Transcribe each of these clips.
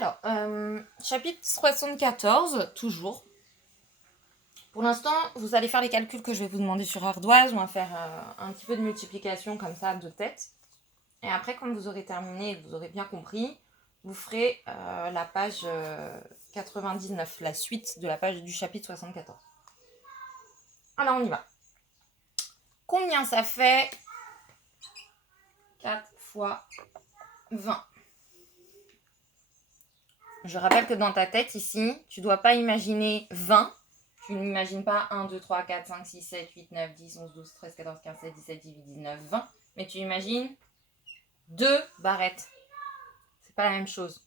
Alors, chapitre 74, toujours. Pour l'instant, vous allez faire les calculs que je vais vous demander sur ardoise. On va faire un petit peu de multiplication comme ça de tête. Et après, quand vous aurez terminé et que vous aurez bien compris, vous ferez la page 99, la suite de la page du chapitre 74. Alors, on y va. Combien ça fait 4 fois 20? Je rappelle que dans ta tête, ici, tu ne dois pas imaginer 20. Tu n'imagines pas 1, 2, 3, 4, 5, 6, 7, 8, 9, 10, 11, 12, 13, 14, 15, 16, 17, 18, 19, 20. Mais tu imagines 2 barrettes. C'est pas la même chose.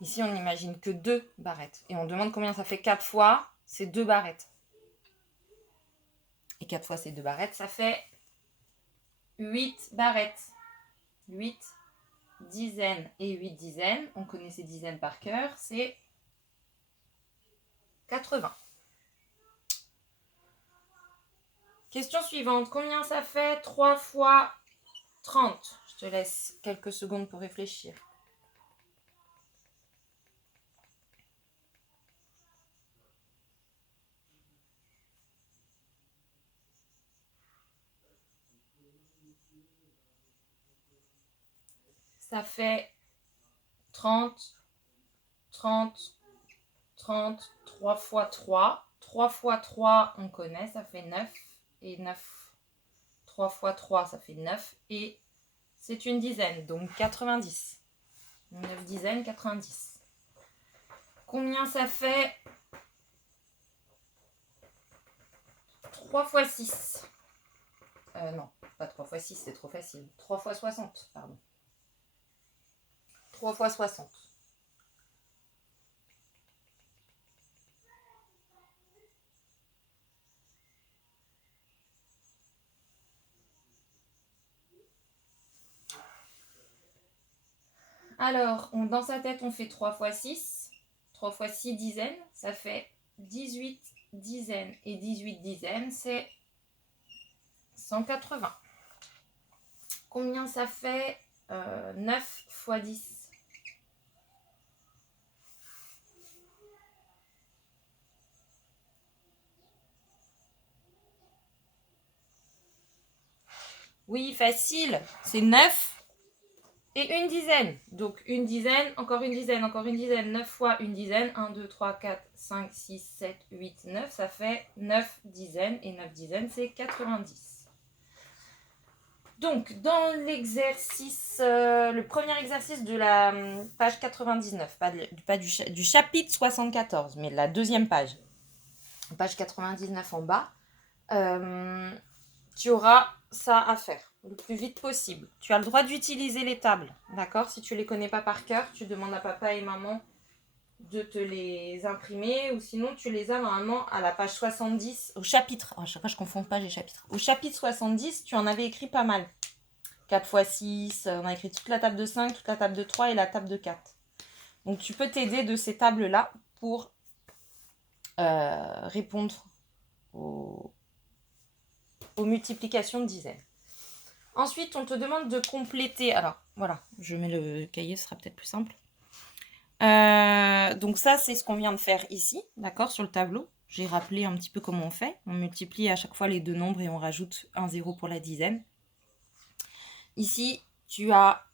Ici, on n'imagine que 2 barrettes. Et on demande combien ça fait 4 fois ces 2 barrettes. Et 4 fois ces 2 barrettes, ça fait 8 barrettes. 8 dizaines et 8 dizaines. On connaît ces dizaines par cœur. C'est 80. Question suivante. Combien ça fait 3 fois 30? Je te laisse quelques secondes pour réfléchir. Ça fait 30, 30, 30, 3 fois 3. 3 fois 3, on connaît, ça fait 9. Et 9, 3 fois 3, ça fait 9. Et c'est une dizaine, donc 90. 9 dizaines, 90. Combien ça fait 3 fois 6? Non, pas 3 fois 6, c'est trop facile. 3 fois 60, pardon. 3 fois 60. Alors, dans sa tête, on fait 3 fois 6. 3 fois 6 dizaines, ça fait 18 dizaines. Et 18 dizaines, c'est 180. Combien ça fait 9 fois 10? Oui, facile. C'est 9 et une dizaine. Donc une dizaine, encore une dizaine, encore une dizaine. 9 fois une dizaine. 1, 2, 3, 4, 5, 6, 7, 8, 9. Ça fait 9 dizaines. Et 9 dizaines, c'est 90. Donc, dans l'exercice, le premier exercice de la page 99, pas du chapitre 74, mais de la deuxième page, page 99 en bas, tu auras ça à faire le plus vite possible. Tu as le droit d'utiliser les tables, d'accord? Si tu ne les connais pas par cœur, tu demandes à papa et maman de te les imprimer, ou sinon tu les as normalement à la page 70, au chapitre. À chaque fois je confonds pas les chapitres. Au chapitre 70, tu en avais écrit pas mal. 4 x 6, on a écrit toute la table de 5, toute la table de 3 et la table de 4. Donc tu peux t'aider de ces tables-là pour répondre aux multiplications de dizaines. Ensuite, on te demande de compléter. Alors, voilà, je mets le cahier, ce sera peut-être plus simple. Donc ça, c'est ce qu'on vient de faire ici, d'accord, sur le tableau. J'ai rappelé un petit peu comment on fait. On multiplie à chaque fois les deux nombres et on rajoute un 0 pour la dizaine. Ici, tu as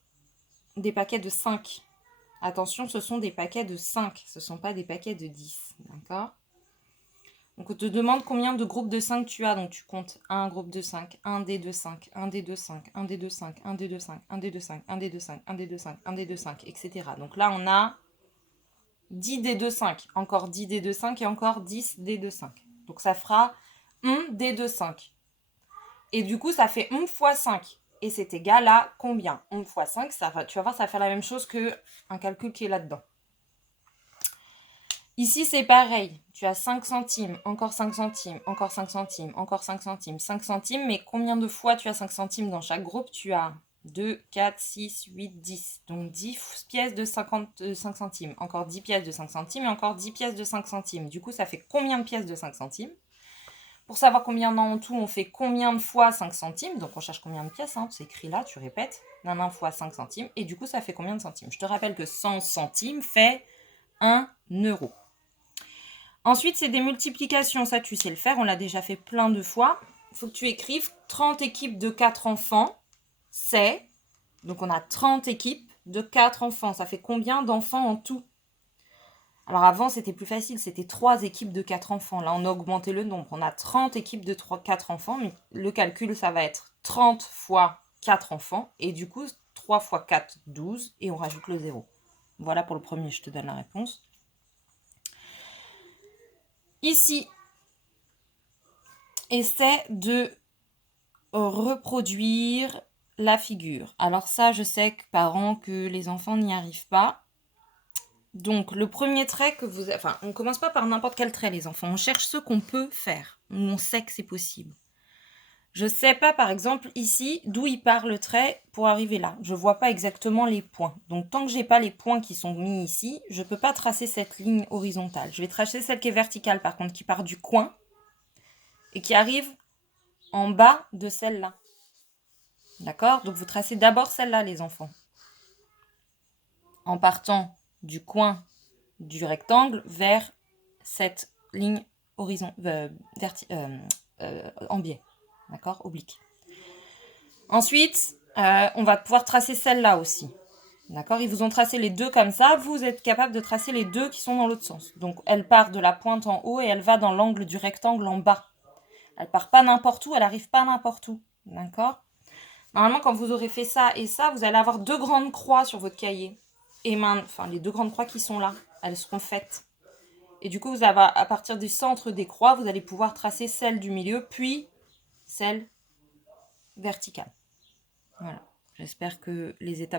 des paquets de 5. Attention, ce sont des paquets de 5. Ce ne sont pas des paquets de 10, d'accord? Donc, on te demande combien de groupes de 5 tu as. Donc, tu comptes un groupe de 5, un dé de 5, un dé de 5, un dé de 5, un dé de 5, un dé de 5, un dé de 5, un dé de 5, un dé de 5, etc. Donc là, on a 10 dés de 5, encore 10 dés de 5 et encore 10 dés de 5. Donc, ça fera 1 dé de 5. Et du coup, ça fait 1 fois 5. Et c'est égal à combien? 1 fois 5, tu vas voir, ça va faire la même chose qu'un calcul qui est là-dedans. Ici, c'est pareil. Tu as 5 centimes, encore 5 centimes, encore 5 centimes, encore 5 centimes, 5 centimes. Mais combien de fois tu as 5 centimes dans chaque groupe? Tu as 2, 4, 6, 8, 10. Donc 10 pièces de 5 centimes. Encore 10 pièces de 5 centimes et encore 10 pièces de 5 centimes. Du coup, ça fait combien de pièces de 5 centimes? Pour savoir combien en tout, on fait combien de fois 5 centimes. Donc, on cherche combien de pièces. C'est écrit là, tu répètes. nan fois 5 centimes. Et du coup, ça fait combien de centimes? Je te rappelle que 100 centimes fait 1 euro. Ensuite, c'est des multiplications. Ça, tu sais le faire. On l'a déjà fait plein de fois. Il faut que tu écrives 30 équipes de 4 enfants. C'est... Donc, on a 30 équipes de 4 enfants. Ça fait combien d'enfants en tout? Alors, avant, c'était plus facile. C'était 3 équipes de 4 enfants. Là, on a augmenté le nombre. On a 30 équipes de 4 enfants. Mais le calcul, ça va être 30 fois 4 enfants. Et du coup, 3 fois 4, 12. Et on rajoute le 0. Voilà pour le premier. Je te donne la réponse. Ici, essaie de reproduire la figure. Alors ça, je sais que parents, que les enfants n'y arrivent pas. Donc, le premier trait que vous... Enfin, on ne commence pas par n'importe quel trait, les enfants. On cherche ce qu'on peut faire, où on sait que c'est possible. Je ne sais pas, par exemple, ici, d'où il part le trait pour arriver là. Je ne vois pas exactement les points. Donc, tant que je n'ai pas les points qui sont mis ici, je ne peux pas tracer cette ligne horizontale. Je vais tracer celle qui est verticale, par contre, qui part du coin et qui arrive en bas de celle-là. D'accord? Donc, vous tracez d'abord celle-là, les enfants. En partant du coin du rectangle vers cette ligne en biais. D'accord? Oblique. Ensuite, on va pouvoir tracer celle-là aussi. D'accord? Ils vous ont tracé les deux comme ça. Vous êtes capable de tracer les deux qui sont dans l'autre sens. Donc, elle part de la pointe en haut et elle va dans l'angle du rectangle en bas. Elle part pas n'importe où, elle arrive pas n'importe où. D'accord? Normalement, quand vous aurez fait ça et ça, vous allez avoir 2 grandes croix sur votre cahier. Et les 2 grandes croix qui sont là, elles seront faites. Et du coup, vous avez, à partir du centre des croix, vous allez pouvoir tracer celle du milieu, puis celle verticale. Voilà. J'espère que les étapes